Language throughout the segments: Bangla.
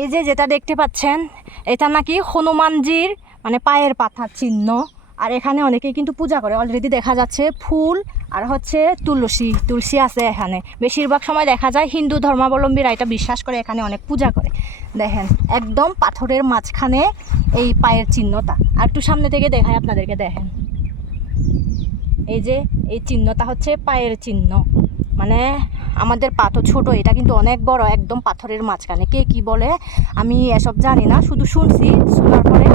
এই যে যেটা দেখতে পাচ্ছেন এটা নাকি হনুমানজির মানে পায়ের পাতার চিহ্ন। আর এখানে অনেকেই কিন্তু পূজা করে, অলরেডি দেখা যাচ্ছে ফুল আর হচ্ছে তুলসী আছে এখানে। বেশিরভাগ সময় দেখা যায় হিন্দু ধর্মাবলম্বীরা এটা বিশ্বাস করে, এখানে অনেক পূজা করে। দেখেন একদম পাথরের মাঝখানে এই পায়ের চিহ্নটা। আর একটু সামনে থেকে দেখায় আপনাদেরকে, দেখেন এই যে এই চিহ্নটা হচ্ছে পায়ের চিহ্ন। মানে আমাদের পা তো ছোটো, এটা কিন্তু অনেক বড়, একদম পাথরের মাঝখানে। কে কি বলে আমি এসব জানি না, শুধু শুনছি, শোনার পরে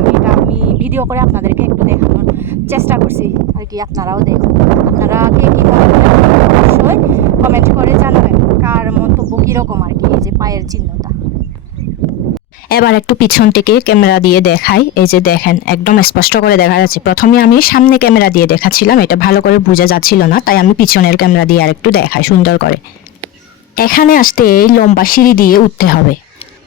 আমি ভিডিও করে আপনাদেরকে একটু দেখানোর চেষ্টা করছি আর কি। আপনারাও দেখুন, আপনারা কে কী মনে করেন অবশ্যই কমেন্ট করে জানাবেন কার মন্তব্য কীরকম আর কি। এই যে পায়ের চিহ্নটা। এবার একটু পিছন থেকে ক্যামেরা দিয়ে দেখাই। এই যে দেখেন একদম স্পষ্ট করে দেখা যাচ্ছে। প্রথমে আমি সামনে ক্যামেরা দিয়ে দেখাচ্ছিলাম, এটা ভালো করে বোঝা যাচ্ছিল না, তাই আমি পিছনের ক্যামেরা দিয়ে আর একটু দেখাই সুন্দর করে। এখানে আসতে এই লম্বা সিঁড়ি দিয়ে উঠতে হবে।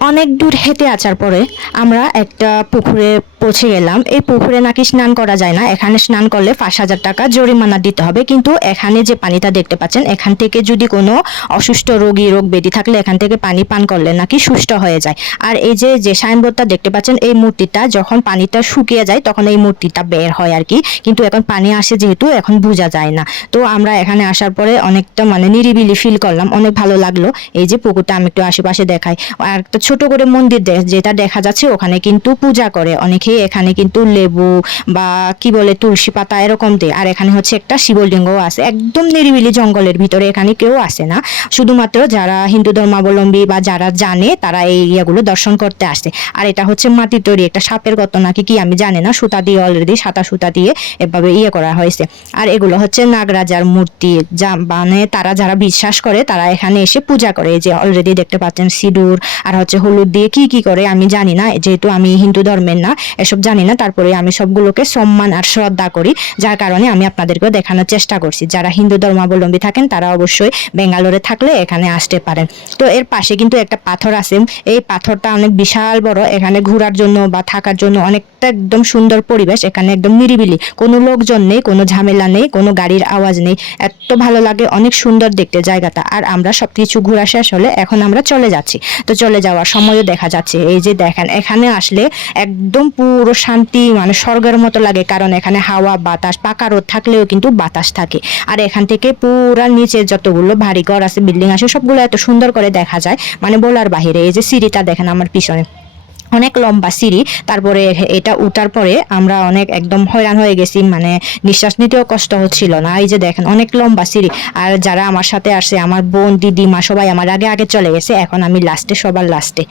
অনেক দূর হেঁটে আসার পরে আমরা একটা পুকুরে পৌঁছে গেলাম। এই পুকুরে নাকি স্নান করা যায় না, এখানে স্নান করলে 5,000 টাকা জরিমানা দিতে হবে। কিন্তু এখানে যে পানিটা দেখতে পাচ্ছেন, এখান থেকে যদি কোনো অসুস্থ রোগ ব্যাধি থাকলে এখান থেকে পানি পান করলে নাকি সুস্থ হয়ে যায়। আর এই যে সাইনবোর্ডটা দেখতে পাচ্ছেন, এই মূর্তিটা যখন পানিটা শুকিয়ে যায় তখন এই মূর্তিটা বের হয় আর কি। কিন্তু এখন পানি আসে যেহেতু এখন বোঝা যায় না। তো আমরা এখানে আসার পরে অনেকটা মানে নিরিবিলি ফিল করলাম, অনেক ভালো লাগলো। এই যে পুকুরটা আমি একটু আশেপাশে দেখাই। আর একটা ছোট করে মন্দির যেটা দেখা যাচ্ছে, ওখানে কিন্তু পূজা করে অনেকে। এখানে কিন্তু লেবু বা কি বলে তুলসী পাতা এরকম দেয়। আর এখানে হচ্ছে একটা শিবলিঙ্গও আছে, একদম নিরিবিলি জঙ্গলের ভিতরে। এখানে কেউ আসে না, শুধুমাত্র যারা হিন্দু ধর্মাবলম্বী বা যারা জানে তারা এই ইয়াগুলো দর্শন করতে আসে। আর এটা হচ্ছে মাটির তৈরি একটা সাপের গর্ত নাকি কি আমি জানি না, সুতা দিয়ে অলরেডি সাদা সুতা দিয়ে এভাবে করা হয়েছে। আর এগুলো হচ্ছে নাগরাজার মূর্তি, যা মানে তারা যারা বিশ্বাস করে তারা এখানে এসে পূজা করে। এই যে অলরেডি দেখতে পাচ্ছেন সিঁদুর আর হচ্ছে হলুদ দিয়ে কি করে আমি জানি না, যেহেতু আমি হিন্দু ধর্মের না, এসব জানি না। তারপরে আমি সবগুলোকে সম্মান আর শ্রদ্ধা করি, যার কারণে আমি আপনাদেরকেও দেখানোর চেষ্টা করছি। যারা হিন্দু ধর্মাবলম্বী থাকেন তারা অবশ্যই বেঙ্গালোরে থাকলে এখানে আসতে পারেন। তো এর পাশে কিন্তু একটা পাথর আছে, এই পাথরটা অনেক বিশাল বড়। এখানে ঘোরার জন্য বা থাকার জন্য অনেকটা একদম সুন্দর পরিবেশ। এখানে একদম নিরিবিলি, কোনো লোকজন নেই, কোনো ঝামেলা নেই, কোনো গাড়ির আওয়াজ নেই। এত ভালো লাগে, অনেক সুন্দর দেখতে জায়গাটা। আর আমরা সবকিছু ঘোরা শেষ হলে এখন আমরা চলে যাচ্ছি। তো চলে যাওয়ার সময়ও দেখা যাচ্ছে, এই যে দেখেন এখানে আসলে একদম পুরো শান্তি, মানে স্বর্গের মতো লাগে। কারণ এখানে হাওয়া বাতাস, পাকা রোদ থাকলেও কিন্তু বাতাস থাকে। আর এখান থেকে পুরা নিচে যতগুলো ভারী ঘর আছে, বিল্ডিং আছে, সবগুলো এত সুন্দর করে দেখা যায়, মানে বলার বাহিরে। এই যে সিঁড়িটা দেখেন আমার পিছনে, অনেক লম্বা সিঁড়ি। তারপরে এটা উঠার পরে আমরা অনেক একদম হয়রান হয়ে গেছি, মানে নিঃশ্বাস নিতেও কষ্ট হচ্ছিল না। এই যে দেখেন অনেক লম্বা সিঁড়ি। আর যারা আমার সাথে আসছে, আমার বোন দিদি মা সবাই আমার আগে চলে গেছে, এখন আমি লাস্টে, সবার লাস্টে।